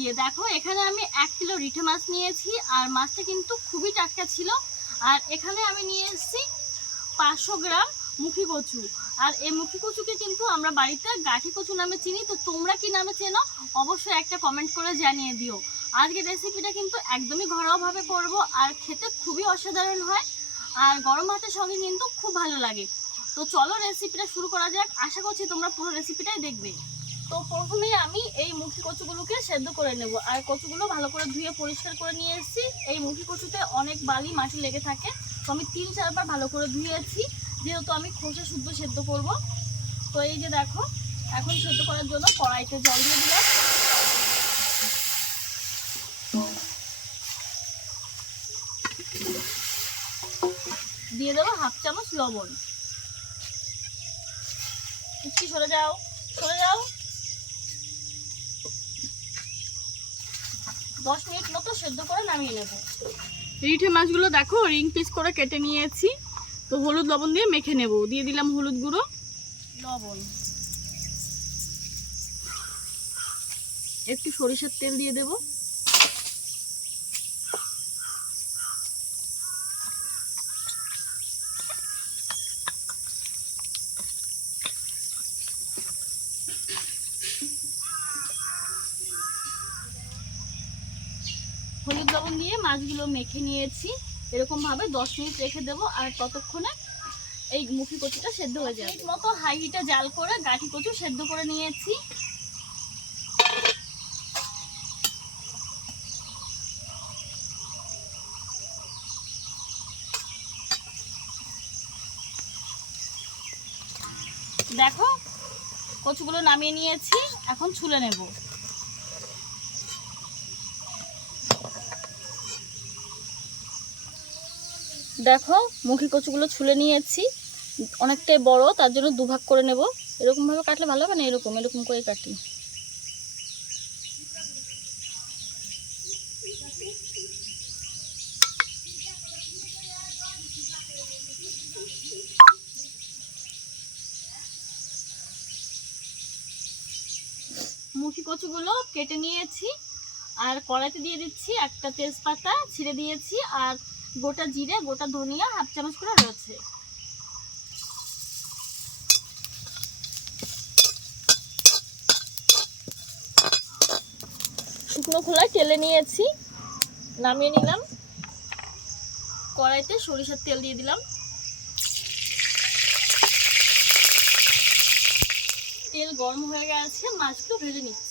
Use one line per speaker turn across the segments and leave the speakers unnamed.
দিয়ে দেখো, এখানে আমি এক কিলো রিঠে মাছ নিয়েছি, আর মাছটা কিন্তু খুবই টাটকা ছিল। আর এখানে আমি নিয়ে এসেছি পাঁচশো গ্রাম মুখি কচু। আর এই মুখি কচুকে কিন্তু আমরা বাড়িতে গাঠি কচু নামে চিনি, তো তোমরা কি নামে চেনো? অবশ্যই একটা কমেন্ট করে জানিয়ে দিও। আজকের রেসিপিটা কিন্তু একদমই ঘরোয়াভাবে করব, আর খেতে খুবই অসাধারণ হয়, আর গরম ভাতের সঙ্গে কিন্তু খুব ভালো লাগে। তো চলো রেসিপিটা শুরু করা যাক। আশা করছি তোমরা পুরো রেসিপিটাই দেখবে। তো প্রথমেই আমি এই মুখি কচুগুলোকে সেদ্ধ করে নেব। আর কচুগুলো ভালো করে ধুয়ে পরিষ্কার করে নিয়ে এসেছি। এই মুখি কচুতে অনেক বালি মাটি লেগে থাকে। তো আমি তিন চারবার ভালো করে ধুয়েছি। যেহেতু আমি খোসা শুদ্ধ সেদ্ধ করব। তো এই যে দেখো, এখন সেদ্ধ করার জন্য কড়াইতে জল দিয়ে দিলাম। দিয়ে দেবো হাফ চামচ লবণ। সরে যাও সরে যাও। দশ মিনিট মতো সেদ্ধ করে নামিয়ে নেব। রিঠে মাছগুলো দেখো রিং পিস করে কেটে নিয়েছি। তো হলুদ লবণ দিয়ে মেখে নেব। দিয়ে দিলাম হলুদ গুঁড়ো। লবণ। একটু সরিষার তেল দিয়ে দেব হলুদ লবণ দিয়ে মাছগুলো মেখে নিয়েছি। এরকম ভাবে দশ মিনিট রেখে দেবো আর ততক্ষণে এই মুখি কচুটা সেদ্ধ হয়ে যাবে। মিনিট মতো হাই হিটে জাল করে গাঠি কচু সেদ্ধ করে নিয়েছি। দেখো, কচুগুলো নামিয়ে নিয়েছি। এখন ছুলে নেব। দেখো মুখি কচুগুলো ছুলে নিয়েছি। অনেকটাই বড়, তার জন্য দুভাগ করে নেব। এরকমভাবে কাটলে ভালো হবে না? এরকম এরকম করে কাটি। মুখি কচুগুলো কেটে নিয়েছি। আর কড়াইতে দিয়ে দিচ্ছি একটা তেজপাতা, ছিঁড়ে দিয়েছি। আর গোটা জিরে, গোটা ধনিয়া, হাফ চামচ করে রয়েছে। শুকনো খোলা তেলে নিয়েছি, নামিয়ে নিলাম। কড়াইতে সরিষার তেল দিয়ে দিলাম। তেল গরম হয়ে গেছে, মাছগুলো ভেজে নিচ্ছি।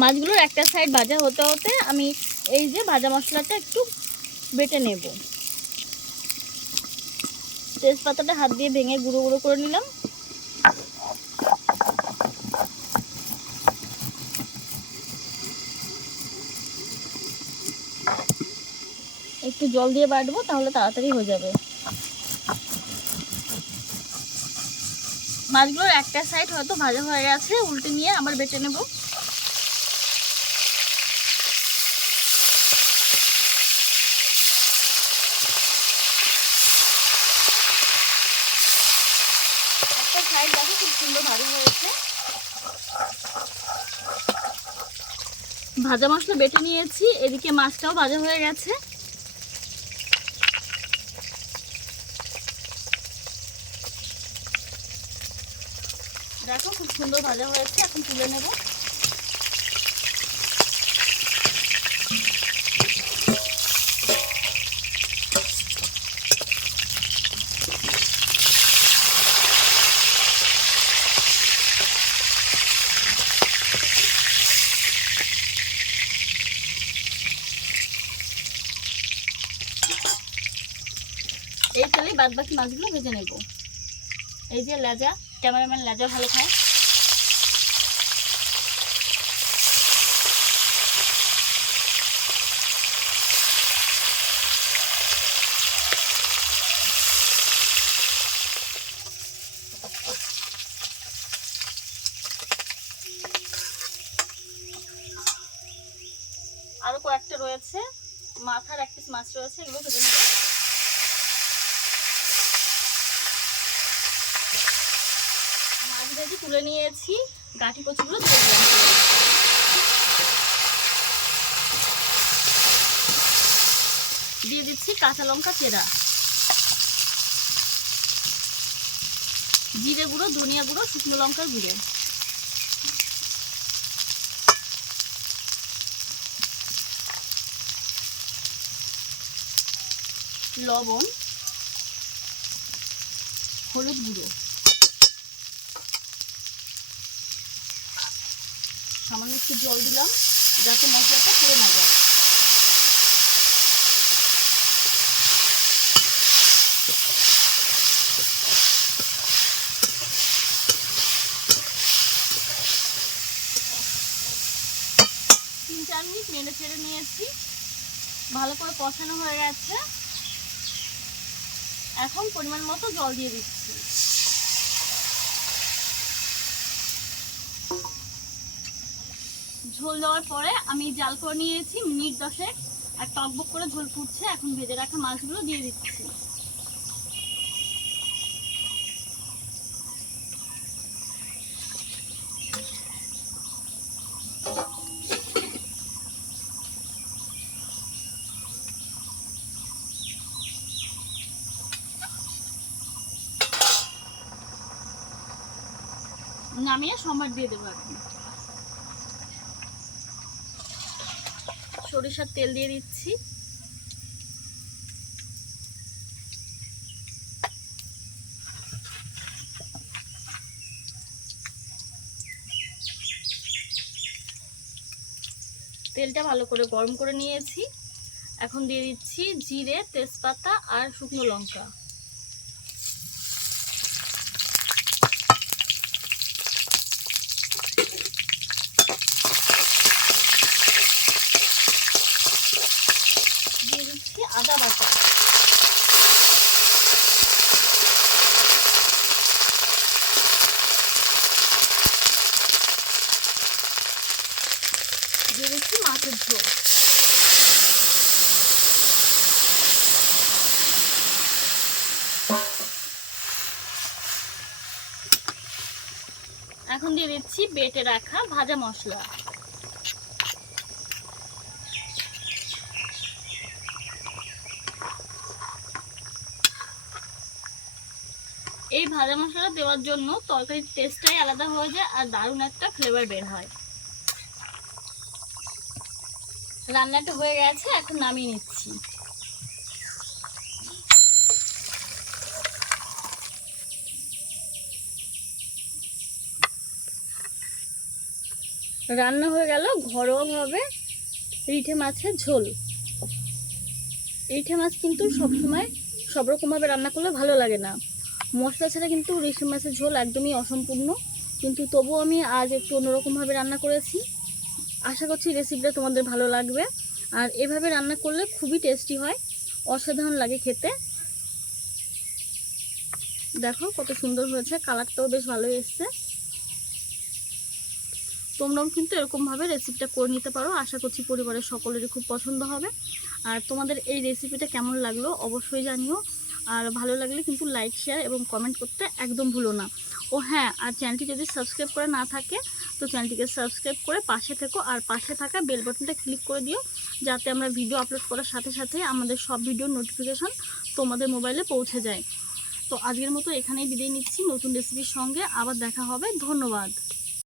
মাছগুলোর একটা সাইড ভাজা হতে হতে আমি এই যে ভাজা মশলাটা একটু বেটে নেব। তেজপাতাটা হাত দিয়ে ভেঙে গুঁড়ো গুঁড়ো করে নিলাম। একটু জল দিয়ে বাটবো, তাহলে তাড়াতাড়ি হয়ে যাবে। মাছগুলোর একটা সাইড হয়তো ভাজা হয়ে গেছে, উল্টে নিয়ে আবার বেটে নেব। একটা সাইড খুব সুন্দর ভাজা হয়েছে। ভাজা মশলা বেটে নিয়েছি, এদিকে মাছটাও ভাজা হয়ে গেছে দেখো খুব সুন্দর ভাজা হয়েছে এখন তুলে নেব। এই তেলে বাদ বাকি মাছগুলো ভেজে নেব। এই যে লেজা, ক্যামেরাম্যান লেজা ভালো খায়। রয়েছে, মাথার এক পিস মাছ রয়েছে, এগুলো ভেজে নেব। মাছ ভেজে তুলে নিয়েছি, গাঠি কচুগুলো দিয়ে দিচ্ছি কাঁচা লঙ্কা, চেরা। জিরে গুঁড়ো, ধনিয়া গুঁড়ো, শুকনো লঙ্কার গুঁড়ো। লবণ, হলুদ গুঁড়ো। সামান্য একটু জল দিলাম, যাতে মশলাটা পুড়ে না যায়। তিন চার মিনিট নেড়ে চেড়ে নিয়েছি ভালো করে কষানো হয়ে গেছে। এখন পরিমাণ মতো জল দিয়ে দিচ্ছি। ঝোল দেওয়ার পরে আমি জাল করে নিয়েছি, মিনিট দশেক, আর টকবক করে ঝোল ফুটছে, এখন ভেজে রাখা মাছগুলো দিয়ে দিচ্ছি। নামিয়ে সম্বার দিয়ে দেবো এখন। সরিষার তেল দিয়ে দিচ্ছি। তেলটা ভালো করে গরম করে নিয়েছি। এখন দিয়ে দিচ্ছি জিরে, তেজপাতা আর শুকনো লঙ্কা দিয়ে দিচ্ছি আদা দিয়ে দিচ্ছি মাছের ঝোল এখন দিয়ে দিচ্ছি বেটে রাখা ভাজা মশলা। এই ভাজা মশলা দেওয়ার জন্য তরকারির টেস্টটাই আলাদা হয়ে যায় আর দারুণ একটা ফ্লেভার বের হয়। রান্নাটা হয়ে গেছে, এখন নামিয়ে নিচ্ছি। রান্না হয়ে গেল ঘরোয়াভাবে রিঠে মাছের ঝোল। রিঠে মাছ কিন্তু সবসময় সব রকমভাবে রান্না করলে ভালো লাগে না। মশলা ছাড়া কিন্তু রিঠে মাছের ঝোল একদমই অসম্পূর্ণ। কিন্তু তবুও আমি আজ একটু অন্যরকমভাবে রান্না করেছি। আশা করছি রেসিপিটা তোমাদের ভালো লাগবে। আর এভাবে রান্না করলে খুবই টেস্টি হয়, অসাধারণ লাগে খেতে। দেখো কত সুন্দর হয়েছে, কালারটাও বেশ ভালোই এসছে। তোমরাও কিন্তু এরকমভাবে রেসিপিটা করে নিতে পারো। আশা করছি পরিবারের সকলেরই খুব পছন্দ হবে। আর তোমাদের এই রেসিপিটা কেমন লাগল অবশ্যই জানিও। আর ভালো লাগলে কিন্তু লাইক শেয়ার এবং কমেন্ট করতে একদম ভুলো না। ও হ্যাঁ আর চ্যানেলটি যদি সাবস্ক্রাইব করে না থাকে, তো চ্যানেলটিকে সাবস্ক্রাইব করে পাশে থেকো আর পাশে থাকা বেল বাটনটা ক্লিক করে দিও, যাতে আমরা ভিডিও আপলোড করার সাথে সাথে আমাদের সব ভিডিওর নোটিফিকেশন তোমাদের মোবাইলে পৌঁছে যায়। তো আজকের মতো এখানেই বিদায় নিচ্ছি, নতুন রেসিপির সঙ্গে আবার দেখা হবে, ধন্যবাদ।